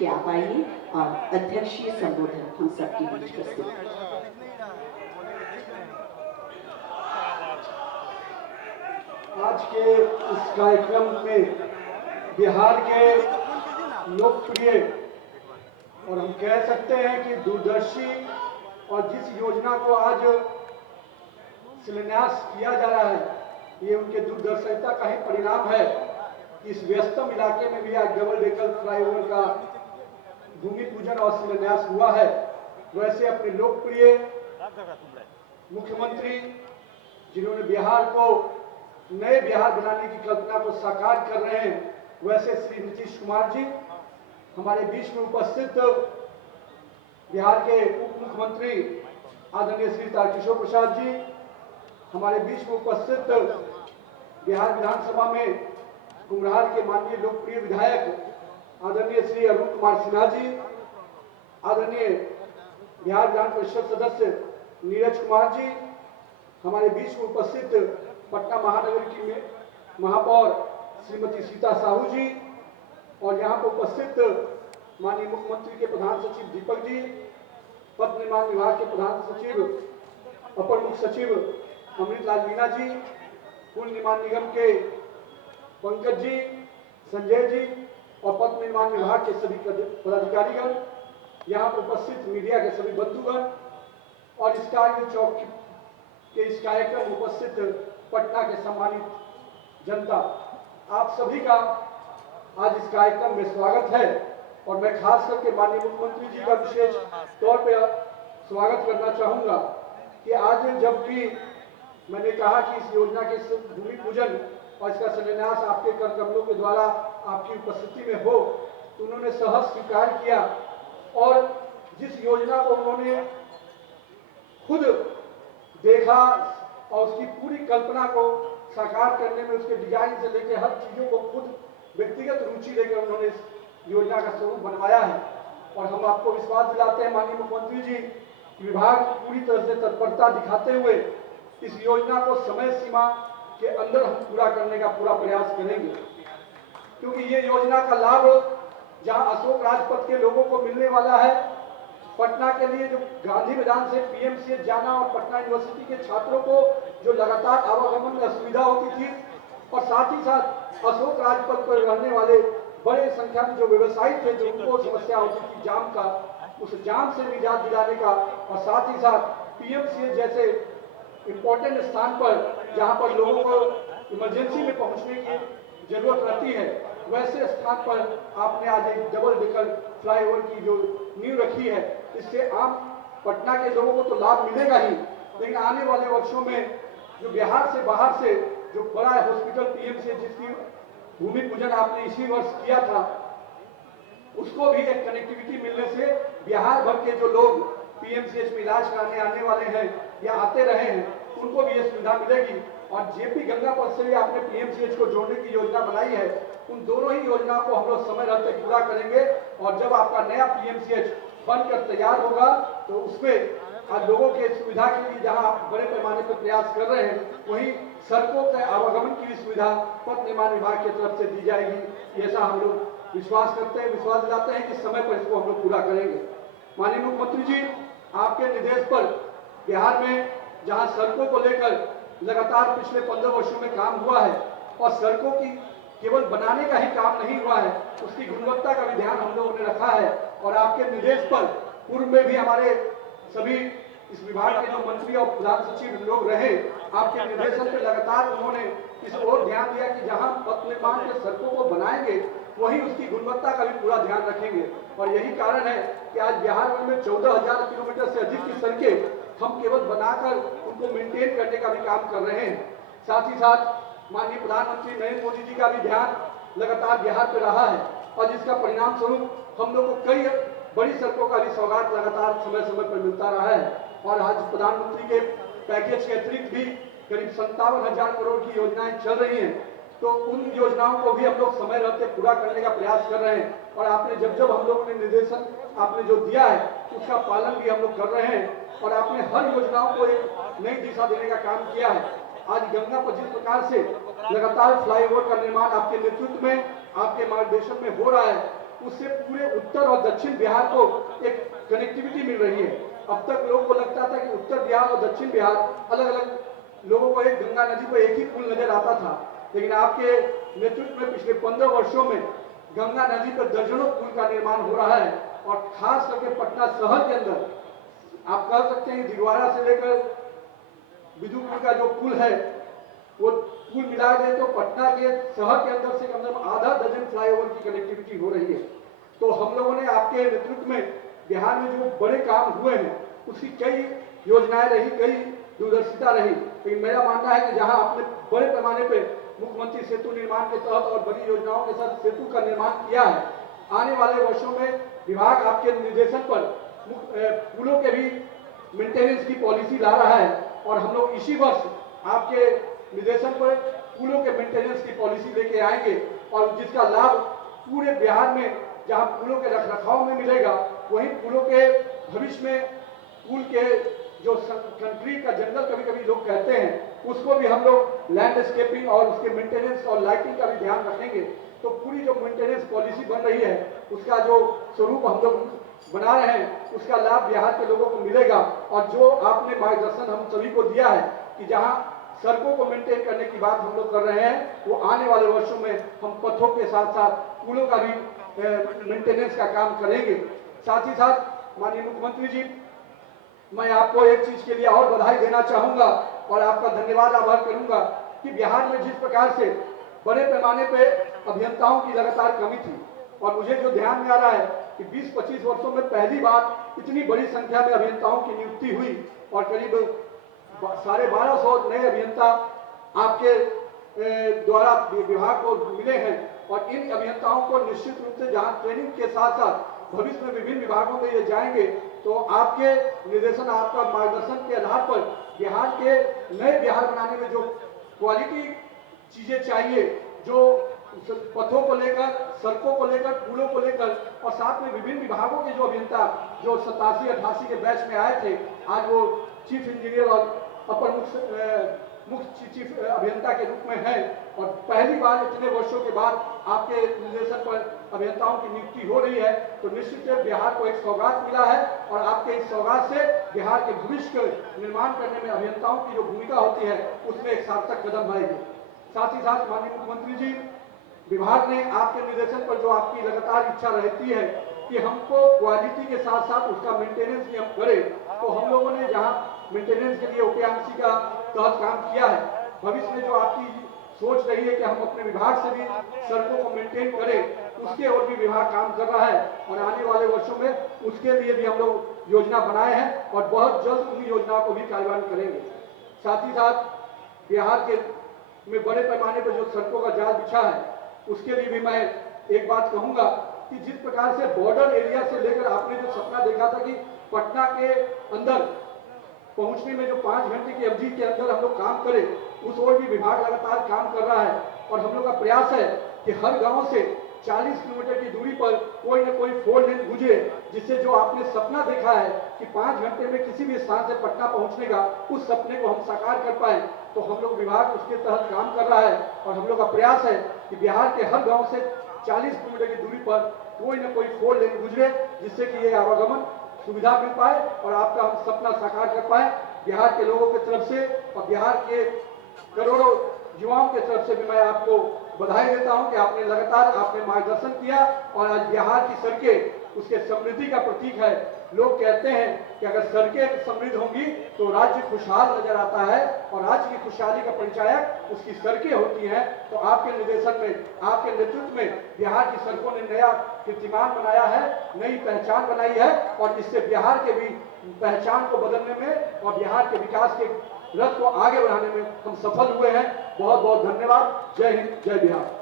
कि आप आइए और अध्यक्षीय संबोधन हम सबके बीच प्रस्तुत। आज के इस कार्यक्रम में बिहार के लोकप्रिय और हम कह सकते हैं कि दूरदर्शी और जिस योजना को आज शिलान्यास किया जा रहा है, ये उनके दूरदर्शिता का ही परिणाम है। इस व्यस्तम इलाके में भी आज डबल डेकर फ्लाईओवर का भूमि पूजन और शिलान्यास हुआ है। वैसे अपने लोकप्रिय मुख्यमंत्री जिन्होंने बिहार को नए बिहार बनाने की कल्पना को साकार कर रहे हैं, वैसे श्री नीतीश कुमार जी हमारे बीच में उपस्थित बिहार के उप मुख्यमंत्री आदरणीय श्री तारकिशोर प्रसाद जी, हमारे बीच में उपस्थित बिहार विधानसभा में कुम्हरार के माननीय लोकप्रिय विधायक आदरणीय श्री अरुण कुमार सिन्हा जी, आदरणीय बिहार विधान परिषद सदस्य नीरज कुमार जी, हमारे बीच में उपस्थित पटना महानगर की महापौर श्रीमती सीता साहू जी और यहाँ पर उपस्थित माननीय मुख्यमंत्री के प्रधान सचिव दीपक जी, पथ निर्माण विभाग के प्रधान सचिव अपर मुख्य सचिव अमृत लाल मीणा जी, पुल निर्माण निगम के पंकज जी, संजय जी और पथ निर्माण विभाग के सभी पदाधिकारीगण, यहाँ पर उपस्थित मीडिया के सभी बंधुगण और इस कार्य चौक के इस कार्यक्रम में उपस्थित पटना के सम्मानित जनता, आप सभी का आज इस कार्यक्रम में स्वागत है। और मैं खास करके माननीय मुख्यमंत्री जी का विशेष तौर पर स्वागत करना चाहूंगा कि आज जबकि मैंने कहा कि इस योजना के भूमि पूजन और इसका शिलान्यास आपके कर कमलों के द्वारा आपकी उपस्थिति में हो, तो उन्होंने सहज स्वीकार किया और जिस योजना को उन्होंने खुद देखा और उसकी पूरी कल्पना को साकार करने में उसके डिजाइन से लेकर हर चीजों को खुद व्यक्तिगत रुचि लेकर उन्होंने इस योजना का स्वरूप बनवाया है। और हम आपको विश्वास दिलाते हैं माननीय मुख्यमंत्री जी, विभाग पूरी तरह से तत्परता दिखाते हुए इस योजना को समय सीमा के अंदर हम पूरा करने का पूरा प्रयास करेंगे, क्योंकि ये योजना का लाभ जहां अशोक राजपथ के लोगों को मिलने वाला है, पटना के लिए जो गांधी मैदान से पीएमसीएच जाना और पटना यूनिवर्सिटी के छात्रों को जो लगातार आवागमन में असुविधा होती थी, और साथ ही साथ अशोक राजपथ पर रहने वाले बड़े संख्या में जो व्यवसायी थे जो उनको समस्या होती थी जाम का, उस जाम से निजात दिलाने का, और साथ ही साथ पीएमसीएच जैसे इंपॉर्टेंट स्थान पर जहां पर लोगों को इमरजेंसी में पहुंचने की जरूरत रहती है, वैसे स्थान पर आपने आज एक डबल डेकर फ्लाईओवर की जो नींव रखी है, इससे आम पटना के लोगों को तो लाभ मिलेगा ही, लेकिन आने वाले वर्षों में जो बिहार से बाहर से जो बड़ा हॉस्पिटल पीएमसीएच जिसकी भूमि पूजन आपने इसी वर्ष किया था, उसको भी एक कनेक्टिविटी मिलने से बिहार भर के जो लोग पीएमसीएच में इलाज कराने आने वाले हैं या आते रहे हैं, उनको भी ये सुविधा मिलेगी। और जेपी गंगापथ से भी आपने पीएमसीएच को जोड़ने की योजना बनाई है, उन दोनों ही योजनाओं को हम लोग समय रहते पूरा करेंगे। और जब आपका नया पीएमसीएच बनकर तैयार होगा तो उसमें आज लोगों के सुविधा के लिए जहां आप बड़े पैमाने पर प्रयास कर रहे हैं, वहीं सड़कों के आवागमन की भी सुविधा पथ निर्माण विभाग की तरफ से दी जाएगी। ऐसा हम लोग विश्वास करते हैं, विश्वास दिलाते हैं कि समय पर इसको हम लोग पूरा करेंगे। माननीय मुख्यमंत्री जी, आपके निर्देश पर बिहार में जहां सड़कों को लेकर लगातार पिछले 15 वर्षों में काम हुआ है, और सड़कों की केवल बनाने का ही काम नहीं हुआ है, उसकी गुणवत्ता का भी ध्यान हम लोगों ने रखा है। और आपके निर्देश पर पूर्व में भी हमारे सभी इस विभाग के जो मंत्री और प्रधान सचिव लोग रहे, आपके निर्देशन पर लगातार उन्होंने इस ओर ध्यान दिया कि जहां पथ निर्माण के सड़कों को बनाएंगे वहीं उसकी गुणवत्ता का भी पूरा ध्यान रखेंगे। और यही कारण है कि आज बिहार में 14,000 किलोमीटर से अधिक की सड़कें हम केवल बनाकर उनको मेंटेन करने का भी काम कर रहे हैं। साथ ही साथ माननीय प्रधानमंत्री नरेंद्र मोदी जी का भी ध्यान लगातार बिहार पर रहा है, और जिसका परिणाम स्वरूप हम लोग को कई बड़ी सड़कों का भी सौगात लगातार समय समय पर मिलता रहा है। और आज प्रधानमंत्री के पैकेज के अतिरिक्त भी करीब 57,000 करोड़ की योजनाएं चल रही हैं, तो उन योजनाओं को भी हम लोग समय रहते पूरा करने का प्रयास कर रहे हैं। और आपने जब हम लोगों ने निर्देशन आपने जो दिया है उसका पालन भी हम लोग कर रहे हैं, और आपने हर योजनाओं को एक नई दिशा देने का काम किया है। आज गंगा पर जिस प्रकार से लगातार फ्लाईओवर का निर्माण आपके नेतृत्व में, आपके मार्गदर्शन में हो रहा है, उससे पूरे उत्तर और दक्षिण बिहार को एक कनेक्टिविटी मिल रही है। अब तक लोगों को लगता था कि उत्तर बिहार और दक्षिण बिहार अलग अलग, लोगों को एक गंगा नदी पर एक ही पुल नजर आता था, लेकिन आपके नेतृत्व में पिछले 15 वर्षों में गंगा नदी पर दर्जनों पुल का निर्माण हो रहा है। और खास करके पटना शहर के अंदर आप कह सकते हैं दिलवाड़ा से लेकर बिदुपुर का जो पुल है, वो पुल मिला दे तो पटना के शहर के अंदर से कम से कम आधा दर्जन फ्लाईओवर की कनेक्टिविटी हो रही है। तो हम लोगों ने आपके नेतृत्व में बिहार में जो बड़े काम हुए हैं उसकी कई योजनाएं रही, कई दूरदर्शिता रही, लेकिन मेरा मानना है कि जहां आपने बड़े पैमाने पे मुख्यमंत्री सेतु निर्माण के तहत और बड़ी योजनाओं के साथ सेतु का निर्माण किया है, आने वाले वर्षों में विभाग आपके निर्देशन पर पुलों के भी मेंटेनेंस की पॉलिसी ला रहा है और हम लोग इसी वर्ष आपके निर्देशन पर पुलों के मेंटेनेंस की पॉलिसी लेके आएंगे और जिसका लाभ पूरे बिहार में जहां पुलों के रखरखाव में मिलेगा, वहीं पुलों के भविष्य में पुल के जो कंक्रीट का जंगल कभी कभी लोग कहते हैं, उसको भी हम लोग लैंडस्केपिंग और उसके मेंटेनेंस और लाइटिंग का भी ध्यान रखेंगे। तो पूरी जो मेंटेनेंस पॉलिसी बन रही है उसका जो स्वरूप हम लोग बना रहे हैं, उसका लाभ बिहार के लोगों को मिलेगा। और जो आपने मार्गदर्शन हम सभी को दिया है कि जहां सड़कों को मेंटेन करने की बात हम लोग कर रहे हैं, वो आने वाले वर्षों में हम पथों के साथ साथ पुलों का भी मेंटेनेंस का काम करेंगे। साथ ही साथ माननीय मुख्यमंत्री जी, मैं आपको एक चीज के लिए और बधाई देना चाहूंगा और आपका धन्यवाद आभार करूंगा कि बिहार में जिस प्रकार से बड़े पैमाने पे अभियंताओं की लगातार कमी थी, और मुझे जो ध्यान में आ रहा है कि 20-25 वर्षों में पहली बार इतनी बड़ी संख्या में अभियंताओं की नियुक्ति हुई और करीब 1250 नए अभियंता आपके द्वारा विभाग को मिले हैं। और इन अभियंताओं को निश्चित रूप से जहां ट्रेनिंग के साथ साथ भविष्य में विभिन्न विभागों में ये जाएंगे, तो आपके निर्देशन, आपका मार्गदर्शन के आधार पर बिहार के नए बिहार बनाने में जो क्वालिटी चीजें चाहिए, जो पथों को लेकर, सड़कों को लेकर, पुलों को लेकर, और साथ में विभिन्न विभागों के जो अभियंता जो 87-88 के बैच में आए थे, आज वो चीफ इंजीनियर और अपर मुख्य चीफ अभियंता के रूप में है। और पहली बार इतने वर्षों के बाद आपके निर्देशन पर अभियंताओं की नियुक्ति हो रही है, तो निश्चित ही बिहार को एक सौगात मिला है और आपके इस सौगात से बिहार के भविष्य के निर्माण करने में अभियंताओं की जो भूमिका होती है उसमें एक सार्थक कदम आएगी। साथ ही साथ माननीय मुख्यमंत्री जी, विभाग ने आपके निर्देशन पर जो आपकी लगातार इच्छा रहती है कि हमको क्वालिटी के साथ साथ उसका मेंटेनेंस भी हम करें, तो हम लोगों ने जहां मेंटेनेंस के लिए ओपीएमसी का तहत काम किया है, भविष्य में जो आपकी सोच रही है कि हम अपने विभाग से भी सड़कों को मेंटेन करें, उसके और भी विभाग काम कर रहा है और आने वाले वर्षों में उसके लिए भी हम लोग योजना बनाए हैं और बहुत जल्द उन योजनाओं को भी कार्यान्वयन करेंगे। साथ ही साथ बिहार के में बड़े पैमाने पर जो सड़कों का जाल बिछा है, उसके लिए भी मैं एक बात कहूंगा कि जिस प्रकार से बॉर्डर एरिया से लेकर आपने जो सपना देखा था कि पटना के अंदर पहुंचने में जो 5 घंटे की अवधि के अंदर हम लोग काम करें, उस ओर भी विभाग लगातार काम कर रहा है। और हम लोग का प्रयास है कि हर गांव से 40 किलोमीटर की दूरी पर कोई न कोई 4 लेन गुजरे, जिससे जो आपने सपना देखा है कि 5 घंटे में किसी भी स्थान से पटना पहुंचने का, उस सपने को हम साकार कर पाए। तो हम लोग विभाग उसके तहत काम कर रहा है और हम लोग का प्रयास है कि बिहार के हर गांव से 40 किलोमीटर की दूरी पर कोई न कोई 4 लेन गुजरे, जिससे कि ये आवागमन सुविधा मिल पाए और आपका हम सपना साकार कर पाए। बिहार के लोगों की तरफ से और बिहार के करोड़ों युवाओं की तरफ से भी मैं आपको बधाई देता हूं कि आपने लगातार मार्गदर्शन किया और आज बिहार की सड़कें उसके समृद्धि का प्रतीक है। लोग कहते हैं कि अगर सड़कें समृद्ध होंगी तो राज्य खुशहाल नजर आता है और राज्य की खुशहाली का परिचायक उसकी सड़कें होती हैं। तो आपके निर्देशन में, आपके नेतृत्व में बिहार की सड़कों ने नया कीर्तिमान बनाया है, नई पहचान बनाई है और इससे बिहार के भी पहचान को बदलने में और बिहार के विकास के रथ को आगे बढ़ाने में हम सफल हुए हैं। बहुत बहुत धन्यवाद। जय हिंद, जय बिहार।